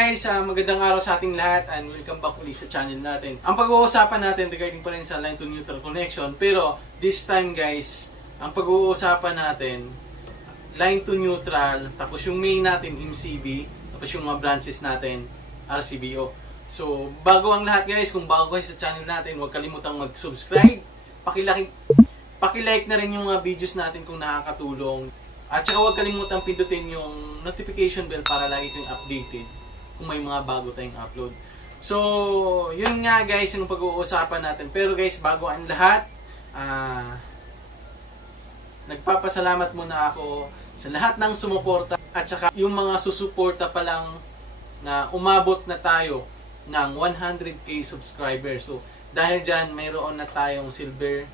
guys, magandang araw sa ating lahat and welcome back ulit sa channel natin. Ang pag-uusapan natin regarding pa rin sa line to neutral connection, pero this time guys, ang pag-uusapan natin line to neutral, tapos yung main natin MCB, tapos yung mga branches natin RCBO. So bago ang lahat guys, kung bago kayo sa channel natin, huwag kalimutang mag-subscribe, paki-like na rin yung mga videos natin kung nakakatulong. At saka huwag kalimutang pindutin yung notification bell para lagi kayong updated kung may mga bago tayong upload. So, yun nga guys yung pag-uusapan natin. Pero guys, bago ang lahat, nagpapasalamat muna ako sa lahat ng sumuporta at saka yung mga susuporta pa lang na umabot na tayo ng 100k subscribers. So, dahil dyan, mayroon na tayong silver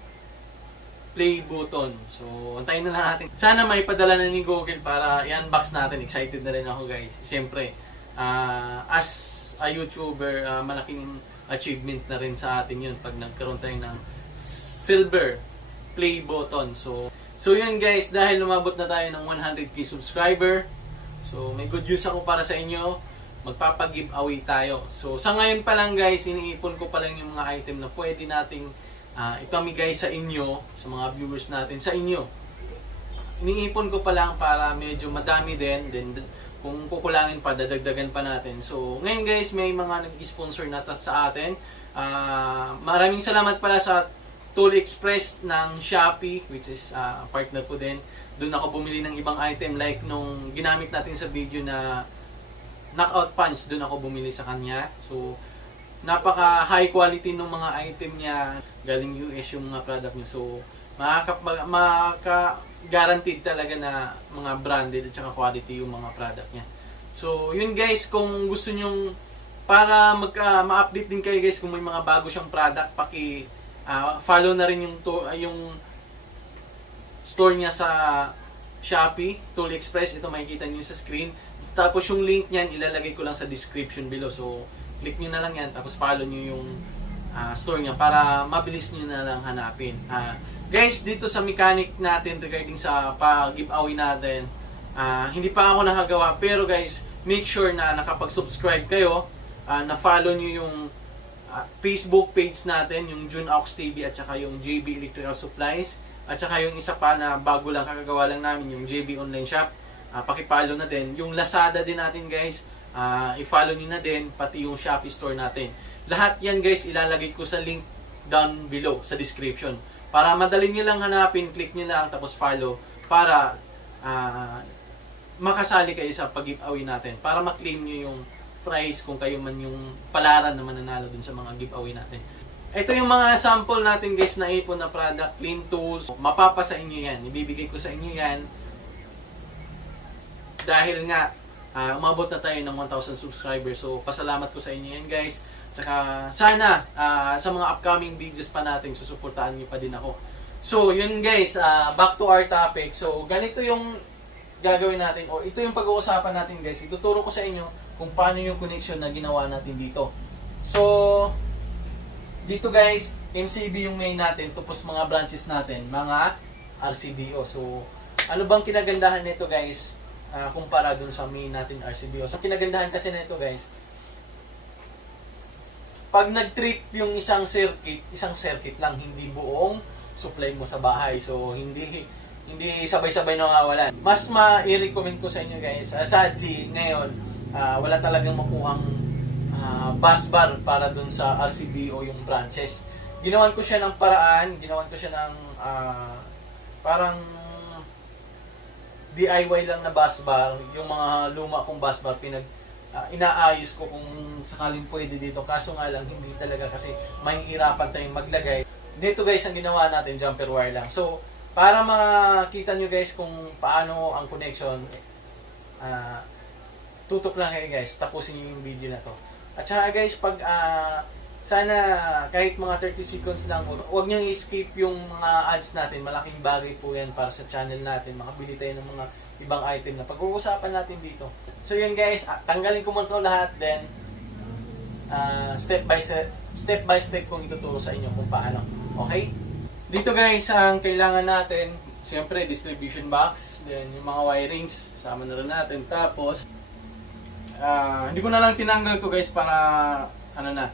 play button. So, antayin na lang natin. Sana may padala na ni Google para i-unbox natin. Excited na rin ako guys. Siyempre, as a YouTuber, malaking achievement na rin sa atin yun pag nagkaroon tayo ng silver play button. So yun guys, dahil lumabot na tayo ng 100k subscriber, so may good news ako para sa inyo. Magpapag-giveaway tayo. So, sa ngayon pa lang guys, iniipon ko pa lang yung mga item na pwede nating ipamigay sa inyo, sa mga viewers natin, sa inyo. Iniipon ko pa lang para medyo madami din, then kung kukulangin pa, dadagdagan pa natin. So, ngayon guys, may mga nag-sponsor na sa atin. Maraming salamat pala sa Tool Express ng Shopee, which is partner ko din. Doon ako bumili ng ibang item like nung ginamit natin sa video na knockout punch, doon ako bumili sa kanya. So, napaka high quality ng mga item niya, galing US yung mga product niya. So maka-guaranteed talaga na mga branded at saka quality yung mga product niya. So yun guys, kung gusto nyong para ma-update din kayo guys kung may mga bago siyang product, follow na rin yung store niya sa Shopee, Tool Express. Ito makikita niyo sa screen. Tapos yung link niyan ilalagay ko lang sa description below. So click nyo na lang yan, tapos follow nyo yung store niya para mabilis nyo na lang hanapin. Guys, dito sa mechanic natin regarding sa pag-giveaway natin, hindi pa ako nakagawa, pero guys, make sure na nakapag-subscribe kayo, na-follow nyo yung Facebook page natin, yung June Aux TV at saka yung JB Electrical Supplies, at saka yung isa pa na bago lang, kakagawa lang namin, yung JB Online Shop. Paki-follow na din. Yung Lazada din natin guys, i-follow nyo na din, pati yung Shopee store natin. Lahat yan guys, ilalagay ko sa link down below, sa description. Para madali nyo lang hanapin, click nyo lang, tapos follow, para makasali kayo sa pag-giveaway natin. Para ma-claim nyo yung prize kung kayo man yung palaran na mananalo dun sa mga giveaway natin. Ito yung mga sample natin guys na ipon na product, clean tools. Mapapasa inyo yan, ibibigay ko sa inyo yan. Dahil nga, umabot na tayo ng 1,000 subscribers. So, pasalamat ko sa inyo yan guys. Tsaka, sana sa mga upcoming videos pa natin, susuportahan nyo pa din ako. So, yun guys, back to our topic. So, ganito yung gagawin natin, o ito yung pag-uusapan natin guys. Ituturo ko sa inyo kung paano yung connection na ginawa natin dito. So, dito guys, MCB yung main natin, tapos mga branches natin, mga RCBO. So, ano bang kinagandahan nito guys? Kumpara dun sa main natin RCBO. So, kinagandahan kasi na ito guys, pag nag-trip yung isang circuit lang, hindi buong supply mo sa bahay. So, hindi sabay-sabay nawawalan. Mas ma-i-recommend ko sa inyo guys, sadly, ngayon, wala talagang makuhang bus bar para dun sa RCBO yung branches. Ginawan ko siya ng paraan, ginawan ko siya ng parang DIY lang na bus bar. Yung mga luma kong bus bar, inaayos ko kung sakaling pwede dito. Kaso nga lang, hindi talaga kasi mahihirapan tayong maglagay. Dito guys, ang ginawa natin, jumper wire lang. So, para makita nyo guys kung paano ang connection, tutok lang kayo guys. Tapusin nyo yung video na to. At saka guys, pag sana kahit mga 30 seconds lang, huwag niyang i-skip yung mga ads natin. Malaking bagay po yan para sa channel natin. Makabili tayo ng mga ibang item na pag-uusapan natin dito. So yun guys, tanggalin ko muna ito lahat. Then, step by step kung ituturo sa inyo kung paano. Okay? Dito guys, ang kailangan natin, siyempre distribution box. Then yung mga wirings, sama na rin natin. Tapos, Hindi ko na lang tinanggal to guys para ano na,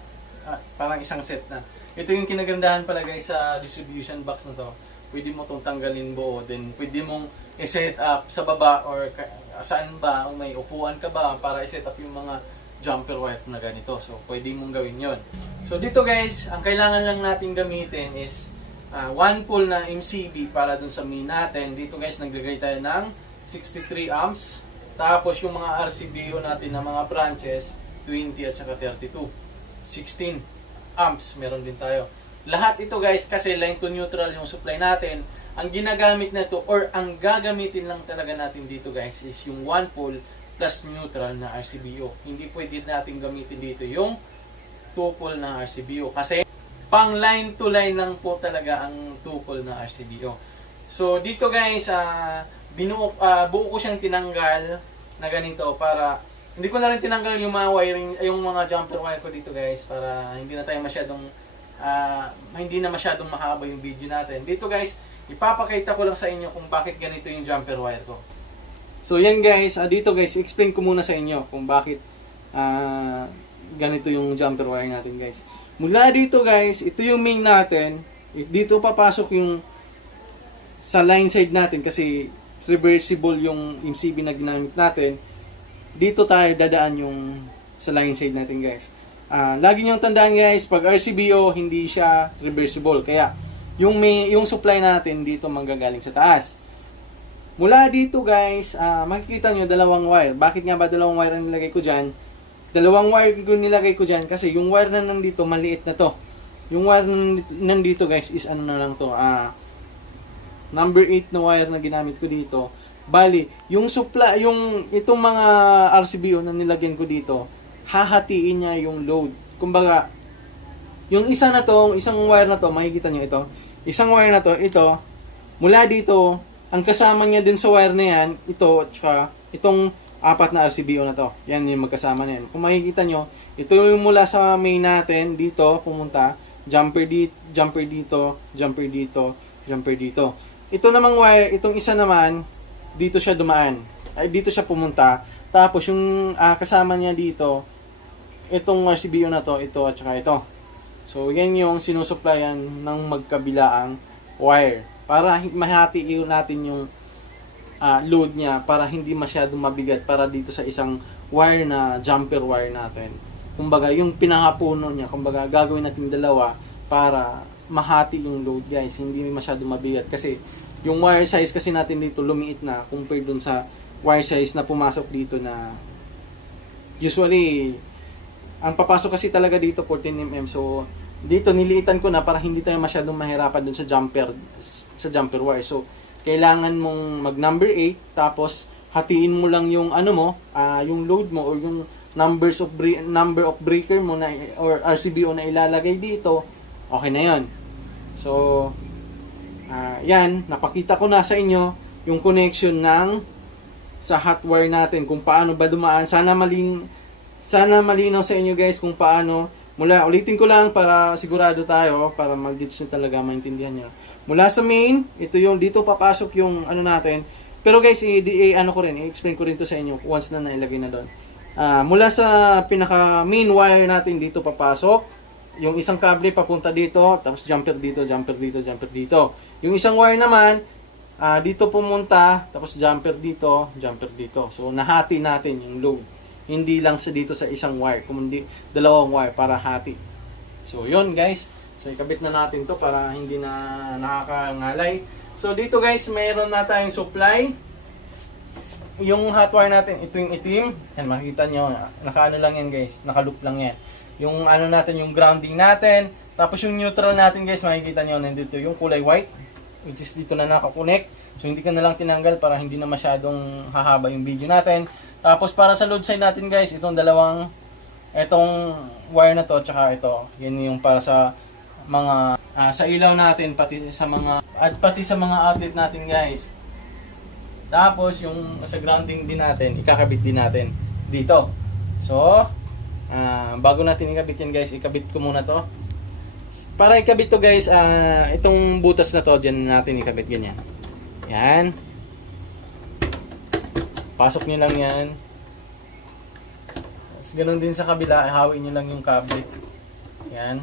parang isang set na. Ito yung kinagandahan pala guys sa distribution box na to. Pwede mo itong tanggalin buo, then pwede mong i-set up sa baba or saan ba, kung may upuan ka ba para i-set up yung mga jumper wire na ganito. So pwede mong gawin yon. So dito guys, ang kailangan lang natin gamitin is one pole na MCB para dun sa main natin. Dito guys, naglagay tayo ng 63 amps. Tapos yung mga RCBO natin na mga branches, 20 at saka 32. 16 amps meron din tayo. Lahat ito guys, kasi line to neutral yung supply natin. Ang ginagamit na ito or ang gagamitin lang talaga natin dito guys is yung one pole plus neutral na RCBO. Hindi pwede natin gamitin dito yung two pole na RCBO kasi pang line to line lang po talaga ang two pole na RCBO. So dito guys, buo ko siyang tinanggal na ganito para hindi ko na rin tinanggal yung mga wiring, yung mga jumper wire ko dito guys para hindi na tayo masyadong hindi na masyadong mahaba yung video natin. Dito guys, ipapakita ko lang sa inyo kung bakit ganito yung jumper wire ko. So yan guys, dito guys, explain ko muna sa inyo kung bakit ganito yung jumper wire natin guys. Mula dito guys, ito yung main natin. Dito papasok yung sa line side natin kasi reversible yung MCB na ginamit natin. Dito tayo dadaan yung sa line side natin guys. Lagi nyo tandaan guys, pag RCBO hindi siya reversible. Kaya yung supply natin dito manggagaling sa taas. Mula dito guys, makikita nyo dalawang wire. Bakit nga ba dalawang wire ang nilagay ko dyan? Dalawang wire ko nilagay ko dyan kasi yung wire na nandito maliit na to. Yung wire na nandito guys is ano na lang to, number 8 na wire na ginamit ko dito. Bali, yung supply, yung itong mga RCBO na nilagyan ko dito, hahatiin niya yung load. Kumbaga, yung isa na to, isang wire na to, makikita nyo ito. Isang wire na to, ito, mula dito, ang kasama niya din sa wire na yan, ito, tsaka itong apat na RCBO na to. Yan yung magkasama na yan. Kung makikita nyo, ito yung mula sa main natin, dito, pumunta, jumper dito, jumper dito, jumper dito, jumper dito. Ito namang wire, itong isa naman, dito siya dumaan. Ay, dito siya pumunta. Tapos yung kasama niya dito, itong RCBO na to, ito at saka ito. So, yan yung sinusupplyan ng magkabilaang wire. Para mahati natin yung load niya para hindi masyadong mabigat para dito sa isang wire na jumper wire natin. Kumbaga, yung pinakapuno niya, kumbaga gagawin natin dalawa para mahati yung load guys. Hindi masyadong mabigat kasi yung wire size kasi natin dito lumiit na compared dun sa wire size na pumasok dito na usually ang papasok kasi talaga dito 14mm. So dito niliitan ko na para hindi tayo masyadong mahirapan dun sa jumper wire. So kailangan mong mag number 8 tapos hatiin mo lang yung ano mo, yung load mo or yung number of breaker mo na or RCBO na ilalagay dito. Okay na 'yon. So yan, napakita ko na sa inyo yung connection ng sa hot wire natin kung paano ba dumaan. Sana malinaw sa inyo guys kung paano. Ulitin ko lang para sigurado tayo para mag-gets nyo talaga, maintindihan nyo. Mula sa main, ito yung dito papasok yung ano natin. Pero guys, i-explain ko rin to sa inyo once na nailagay na doon. Mula sa pinaka main wire natin dito papasok. Yung isang kable papunta dito, tapos jumper dito, jumper dito, jumper dito. Yung isang wire naman, dito pumunta, tapos jumper dito, jumper dito. So, nahati natin yung load. Hindi lang sa dito sa isang wire, kundi dalawang wire para hati. So, yun guys. So, ikabit na natin to para hindi na nakakangalay. So, dito guys, mayroon na tayong supply. Yung hot wire natin, ito yung itim. Yan, makikita nyo, nakaano lang yan guys, nakaloop lang yan. Yung ano natin, yung grounding natin. Tapos yung neutral natin guys, makikita nyo nandito yung kulay white, which is dito na nakakonect. So hindi ka na lang tinanggal para hindi na masyadong hahaba yung video natin. Tapos para sa load side natin guys, itong wire na to, tsaka ito. Yan yung para sa mga sa ilaw natin, pati sa mga outlet natin guys. Tapos yung sa grounding din natin, ikakabit din natin dito. So bago natin ikabit yan guys, ikabit ko muna to. Para ikabit to guys, itong butas na to, dyan natin ikabit ganyan. Yan. Pasok nyo lang yan. Tapos ganun din sa kabila, ihawin nyo lang yung kable. Yan.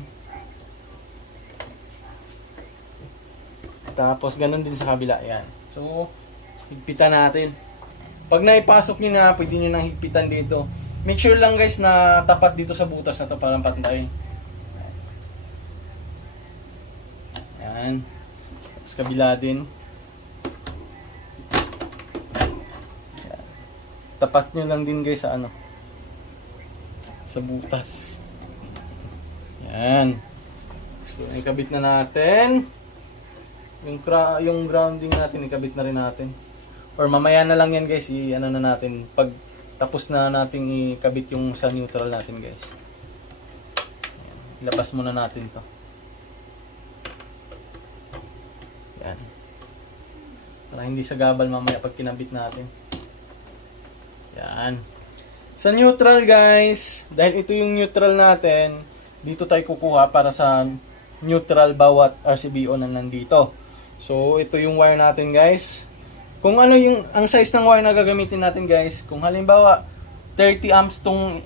Tapos ganun din sa kabila, yan. So, higpitan natin. Pag naipasok nyo na, pwede nyo nang higpitan dito. Make sure lang guys na tapat dito sa butas na to para pantay. Yan. Tapos kabila din. Yan. Tapat nyo lang din guys sa ano, sa butas. Yan. So, ikabit na natin. Yung grounding natin, ikabit na rin natin. Or mamaya na lang yan guys, i-ano na natin. Pag tapos na natin ikabit yung sa neutral natin guys. Yan. Ilabas muna natin to. Yan. Para hindi sagabal mamaya pag kinabit natin. Yan. Sa neutral guys, dahil ito yung neutral natin, dito tayo kukuha para sa neutral bawat RCBO na nandito. So ito yung wire natin guys. Kung ano yung ang size ng wire na gagamitin natin guys, kung halimbawa 30 amps tong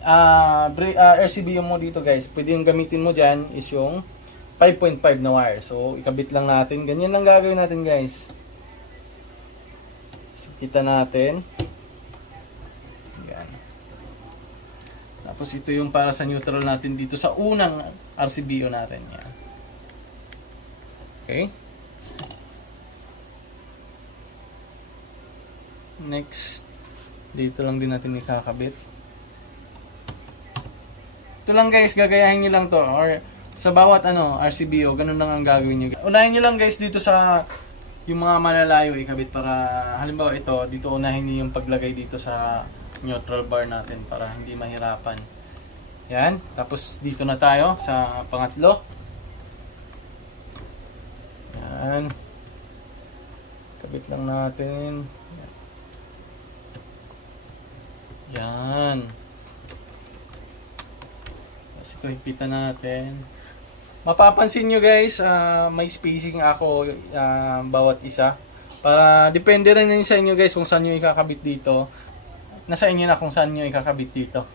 RCBO mo dito guys, pwede yung gamitin mo dyan is yung 5.5 na wire. So ikabit lang natin, ganyan lang gagawin natin guys. So kita natin. Yan. Tapos ito yung para sa neutral natin dito sa unang RCBO natin. Yan. Okay. Next, dito lang din natin ikakabit. Ito lang guys, gagayahin nyo lang to. Or sa bawat RCBO, ganun lang ang gagawin nyo. Unahin nyo lang guys dito sa yung mga malalayo ikabit para halimbawa ito, dito unahin nyo yung paglagay dito sa neutral bar natin para hindi mahirapan. Yan. Tapos dito na tayo sa pangatlo. Yan. Kabit lang natin. Yan. Tapos ito higpitan natin. Mapapansin nyo guys, may spacing ako bawat isa. Para depende rin yun sa inyo guys kung saan nyo ikakabit dito. Nasa inyo na kung saan nyo ikakabit dito.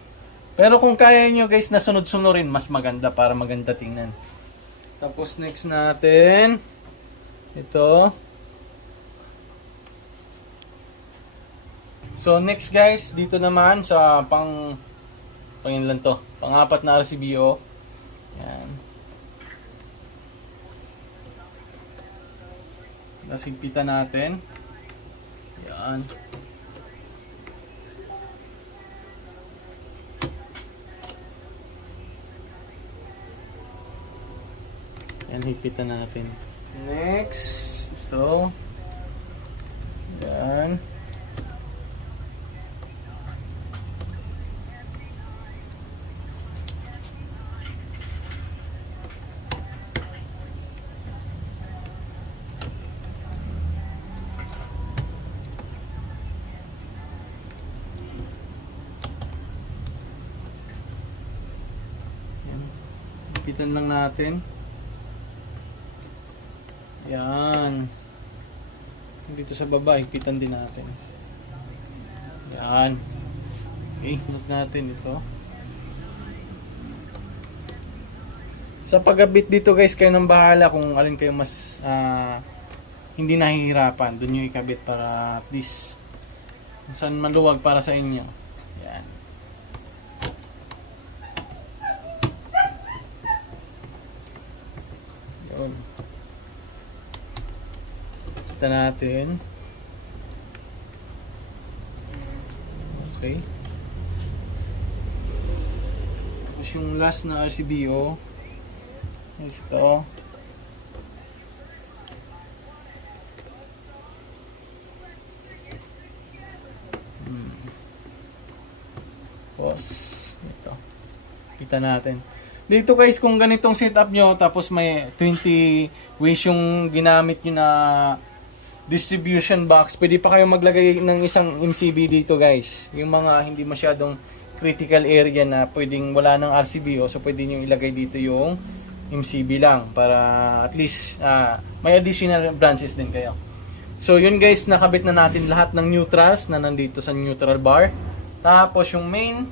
Pero kung kaya nyo guys na sunod-sunurin, mas maganda para maganda tingnan. Tapos next natin, ito. So next guys, dito naman sa pang-ilan to? Pang-apat na RCBO. Yan. Nasigpitan natin. Yan. Yan, higpitan natin. Next, ito. Yan. Higpitan lang natin. Yan. Dito sa baba, higpitan din natin. Yan. Okay, note natin ito. Sa pagabit dito guys, kayo nang bahala kung alin kayo mas hindi nahihirapan. Doon nyo ikabit para at least kung saan maluwag para sa inyo. Yan. Yun. Kita natin. Okay. Tapos yung last na RCBO is ito. Tapos ito. Kita natin. Dito guys, kung ganitong setup nyo, tapos may 20 ways yung ginamit nyo na distribution box, pwede pa kayo maglagay ng isang MCB dito guys. Yung mga hindi masyadong critical area na pwedeng wala ng RCBO, so pwede nyo ilagay dito yung MCB lang para at least may additional branches din kayo. So yun guys, nakabit na natin lahat ng neutrals na nandito sa neutral bar. Tapos yung main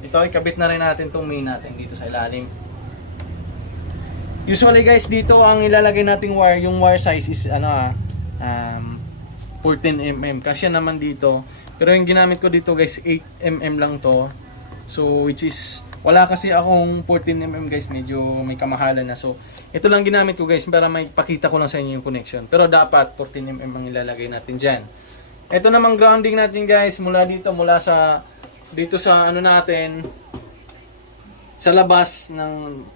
Ito, ikabit na rin natin itong main natin dito sa ilalim. Usually guys, dito ang ilalagay nating wire, yung wire size is 14mm. Kasi naman dito. Pero yung ginamit ko dito guys, 8mm lang to. So which is, wala kasi akong 14mm guys, medyo may kamahalan na. So ito lang ginamit ko guys para may pakita ko lang sa inyo yung connection. Pero dapat 14mm ang ilalagay natin dyan. Ito namang grounding natin guys, mula dito, dito sa ano natin, sa labas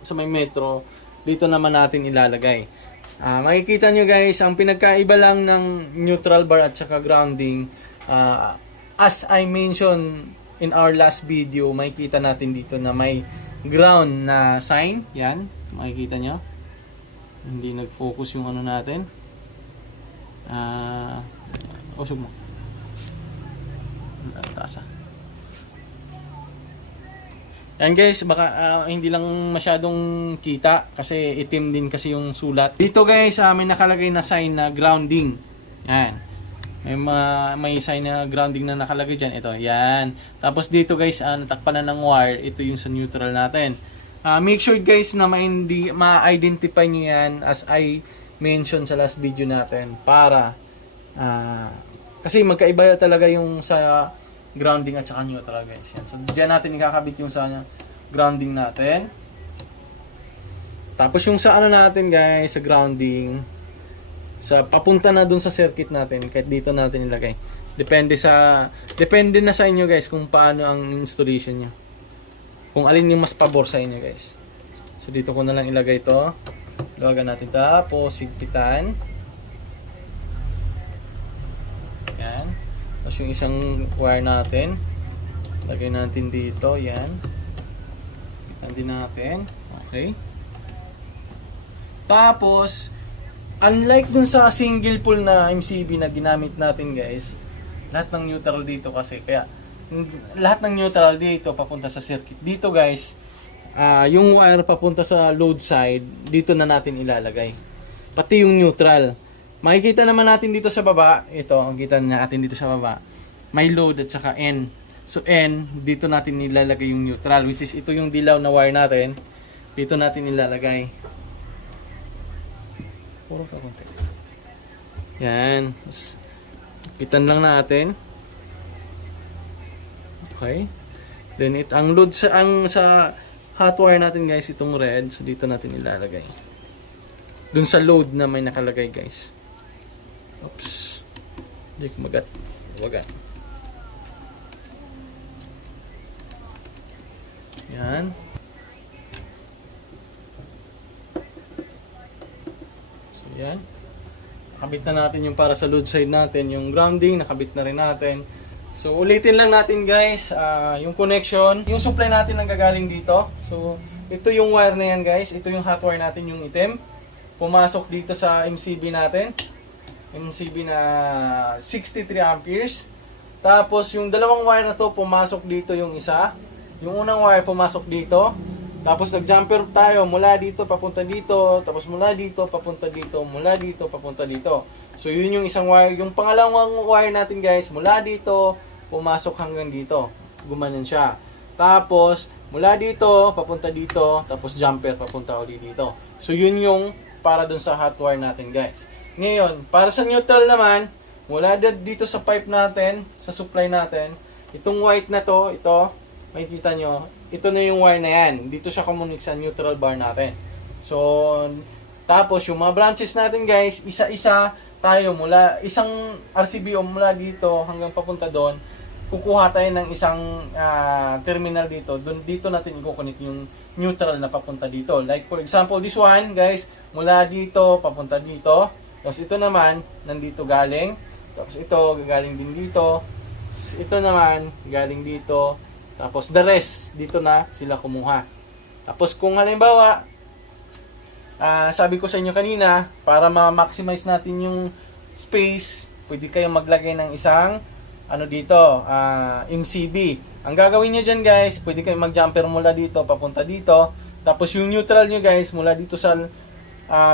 sa may metro, dito naman natin ilalagay. Makikita nyo guys, ang pinagkaiba lang ng neutral bar at saka grounding, as I mentioned in our last video, makikita natin dito na may ground na sign. Yan, makikita nyo. Hindi nag-focus yung ano natin. Usog mo. Tasa. Yan guys, baka hindi lang masyadong kita kasi itim din kasi yung sulat. Dito guys, may nakalagay na sign na grounding. Yan. May sign na grounding na nakalagay dyan. Ito, yan. Tapos dito guys, natakpan na ng wire. Ito yung sa neutral natin. Make sure guys na ma-identify nyo yan as I mentioned sa last video natin. Para, kasi magkaiba talaga yung sa grounding at saka neutral guys. Yan. So, dyan natin ikakabit yung sa grounding natin. Tapos yung sa ano natin guys, sa grounding, papunta na dun sa circuit natin, kahit dito natin ilagay. Depende na sa inyo guys kung paano ang installation nyo. Kung alin yung mas pabor sa inyo guys. So dito ko na lang ilagay ito. Luwagan natin, tapos higpitan. Yan. Tapos yung isang wire natin, lagay natin dito. Yan. Higpitan din natin. Okay. Tapos unlike dun sa single pole na MCB na ginamit natin guys, lahat ng neutral dito kasi, kaya lahat ng neutral dito papunta sa circuit. Dito guys, yung wire papunta sa load side, dito na natin ilalagay. Pati yung neutral. Makikita naman natin dito sa baba, ito, ang kita natin dito sa baba, may load at saka N. So N, dito natin ilalagay yung neutral, which is ito yung dilaw na wire natin. Dito natin ilalagay. Puro pa konti. Yan. Pitan lang natin. Okay. Then ang load sa hot wire natin guys, itong red. So dito natin ilalagay. Dun sa load na may nakalagay guys. Oops. Hindi kumagat. Wagat. Yan. Yan. Nakabit na natin yung para sa load side natin. Yung grounding, nakabit na rin natin. So, ulitin lang natin guys. Yung connection. Yung supply natin ang gagaling dito. So, ito yung wire na yan guys. Ito yung hot wire natin, yung itim. Pumasok dito sa MCB natin. MCB na 63 amperes. Tapos, yung dalawang wire na to, pumasok dito yung isa. Yung unang wire, pumasok dito. Tapos nag-jumper tayo mula dito papunta dito, tapos mula dito papunta dito, mula dito papunta dito. So yun yung isang wire. Yung pangalawang wire natin guys, mula dito pumasok hanggang dito. Gumanon siya. Tapos mula dito papunta dito, tapos jumper papunta ulit dito. So yun yung para dun sa hot wire natin guys. Ngayon, para sa neutral naman, mula dito sa pipe natin, sa supply natin, itong white na to, ito, makikita nyo, ito na yung wire na yan. Dito siya kumunik sa neutral bar natin. So, tapos yung mga branches natin guys, isa-isa tayo mula, isang RCB o mula dito hanggang papunta doon, kukuha tayo ng isang terminal dito. Dito natin i-connect yung neutral na papunta dito. Like for example, this one guys, mula dito, papunta dito. Tapos ito naman, nandito galing. Tapos ito, galing din dito. Ito naman, galing dito. Tapos the rest, dito na sila kumuha. Tapos kung halimbawa, sabi ko sa inyo kanina, para ma-maximize natin yung space, pwede kayong maglagay ng isang dito, MCB. Ang gagawin nyo dyan guys, pwede kayong mag-jumper mula dito, papunta dito. Tapos yung neutral nyo guys, mula dito sa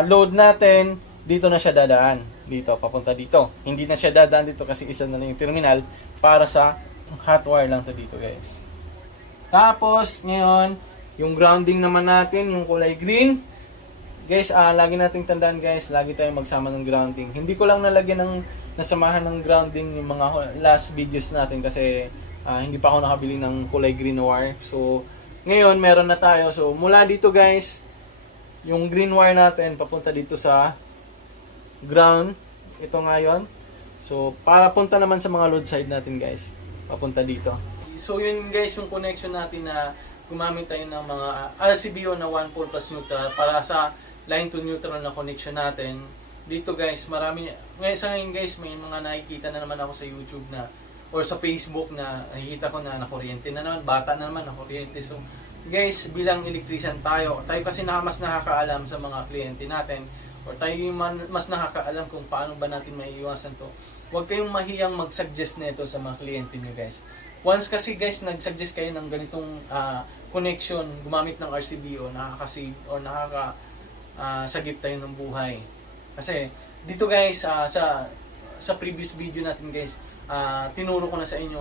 load natin, dito na siya dadaan. Dito, papunta dito. Hindi na siya dadaan dito kasi isa na lang yung terminal para sa hot wire lang to dito guys. Tapos, ngayon, yung grounding naman natin, yung kulay green. Guys, lagi nating tandaan guys, lagi tayong magsama ng grounding. Hindi ko lang nalagyan ng nasamahan ng grounding yung mga last videos natin kasi hindi pa ako nakabili ng kulay green wire. So, ngayon meron na tayo. So, mula dito guys, yung green wire natin papunta dito sa ground. Ito ngayon. So, para punta naman sa mga load side natin guys, papunta dito. So, yun guys, yung connection natin na gumamit tayo ng mga RCBO na 1 pole plus neutral para sa line to neutral na connection natin. Dito guys, marami ngayon guys, may mga nakikita na naman ako sa YouTube na or sa Facebook na nakikita ko na nakuryente na naman, bata na naman nakuryente. So guys, bilang electrician tayo kasi mas nakakaalam sa mga kliyente natin or tayo yung mas nakakaalam kung paano ba natin maiiwasan to. Huwag kayong mahiyang mag-suggest nito sa mga kliyente niyo guys. Once kasi guys, nag-suggest kayo ng ganitong connection, gumamit ng RCBO, nakaka-save or sagip tayo ng buhay. Kasi dito guys, sa previous video natin guys, tinuro ko na sa inyo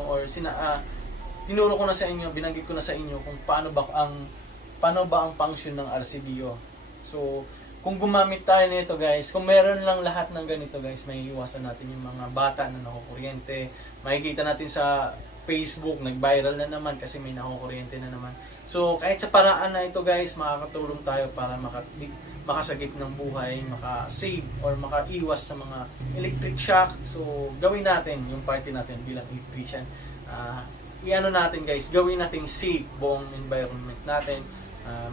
binanggit ko na sa inyo kung paano ba ang function ng RCBO. So, kung gumamit tayo nito guys, kung meron lang lahat ng ganito guys, may iwasan natin yung mga bata na nakukuryente. Makikita natin sa Facebook, nag-viral na naman kasi may nakukuryente na naman. So, kahit sa paraan na ito guys, makakatulong tayo para makasagip ng buhay, makasave or makaiwas sa mga electric shock. So, gawin natin yung party natin bilang electrician. Iano natin guys, gawin natin safe buong environment natin.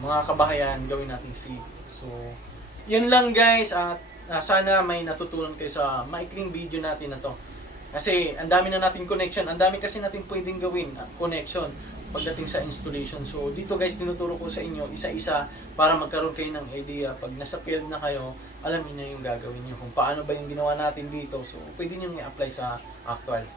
Mga kabahayan, gawin natin safe. So, yun lang guys. At sana may natutunan kayo sa maikling video natin na to. Kasi ang dami na natin connection, ang dami kasi natin pwedeng gawin connection pagdating sa installation. So dito guys, tinuturo ko sa inyo isa-isa para magkaroon kayo ng idea. Pag nasa field na kayo, alam niyo na yung gagawin niyo kung paano ba yung ginawa natin dito. So pwede niyo i-apply sa actual.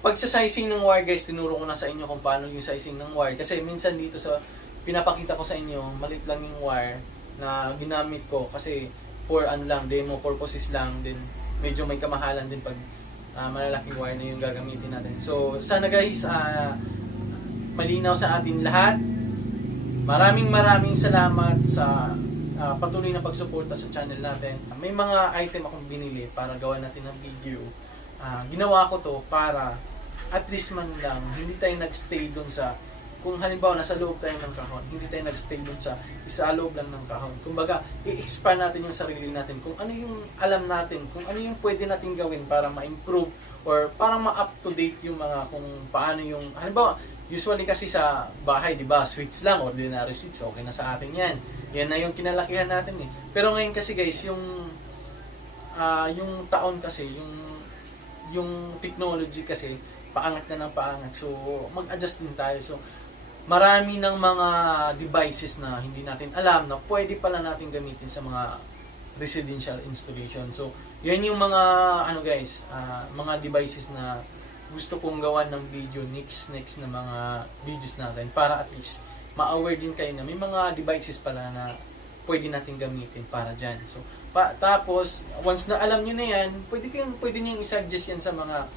Pag sa sizing ng wire guys, tinuro ko na sa inyo kung paano yung sizing ng wire. Kasi minsan dito sa pinapakita ko sa inyo, malit lang yung wire na ginamit ko kasi for demo purposes lang, din medyo may kamahalan din pag malalaking wire na yung gagamitin natin. So sana guys, malinaw sa atin lahat. Maraming salamat sa patuloy na pagsuporta sa channel natin. May mga item akong binili para gawa natin ng video. Ginawa ko to para at least man lang hindi tayo nagstay doon sa, kung halimbawa nasa loob tayo ng kahon, hindi tayo nagstay doon sa isa loob lang ng kahon. Kumbaga, i-expand natin yung sarili natin kung ano yung alam natin, kung ano yung pwede natin gawin para ma-improve or para ma-up to date yung mga kung paano yung, halimbawa, usually kasi sa bahay, di ba, switch lang, ordinary switch, okay na sa atin yan. Yan na yung kinalakihan natin eh. Pero ngayon kasi guys, yung taon kasi, yung technology kasi, paangat na ng paangat. So, mag-adjust din tayo. So, marami ng mga devices na hindi natin alam na pwede pala natin gamitin sa mga residential installation. So, yan yung mga, mga devices na gusto kong gawan ng video next na mga videos natin para at least ma-aware din kayo na may mga devices pala na pwede natin gamitin para dyan. So, tapos, once na alam nyo na yan, pwede nyo i-suggest yan sa mga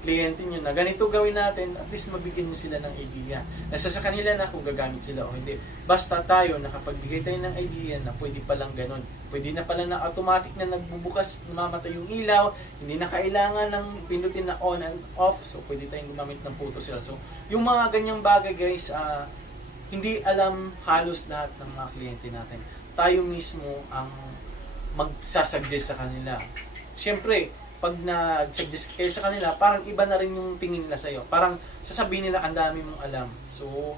kliyente nyo na ganito gawin natin, at least mabigyan nyo sila ng idea. Nasa sa kanila na kung gagamit sila o hindi. Basta tayo, nakapagbigay tayo ng idea na pwede palang ganun. Pwede na pala na automatic na nagbubukas, namamatay yung ilaw, hindi na kailangan ng pindutin na on and off. So, pwede tayong gumamit ng photo cell. So, yung mga ganyang bagay guys, hindi alam halos lahat ng mga kliyente natin. Tayo mismo ang magsasuggest sa kanila. Siyempre, pag nag-suggest kayo sa kanila, parang iba na rin yung tingin nila sa'yo. Parang sasabihin nila, ang dami mong alam. So,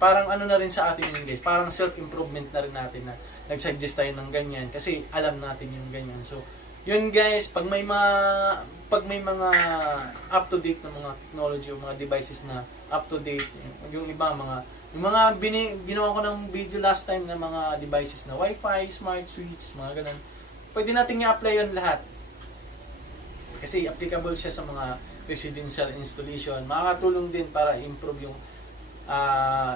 parang ano na rin sa atin yun guys, parang self-improvement na rin natin na nag-suggest tayo ng ganyan kasi alam natin yung ganyan. So, yun guys, pag may mga up-to-date na mga technology o mga devices na up-to-date, yung iba, ginawa ko ng video last time na mga devices na Wi-Fi, smart switch, mga ganun. Pwede natin i-apply yun lahat. Kasi applicable siya sa mga residential installation. Makakatulong din para improve yung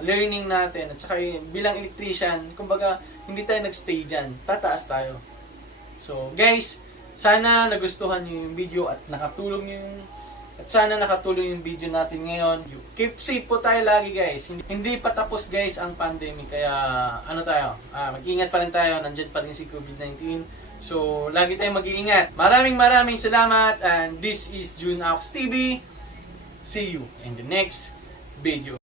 learning natin. At saka bilang electrician, kumbaga, hindi tayo nagstay dyan. Tataas tayo. So, guys, sana nagustuhan niyo yung video at nakatulong yung At sana nakatulong yung video natin ngayon. Keep safe po tayo lagi guys. Hindi pa tapos guys ang pandemic. Kaya ano tayo, mag-ingat pa rin tayo. Nandyan pa rin si COVID-19. So lagi tayong mag-iingat. Maraming salamat. And this is June Aux TV. See you in the next video.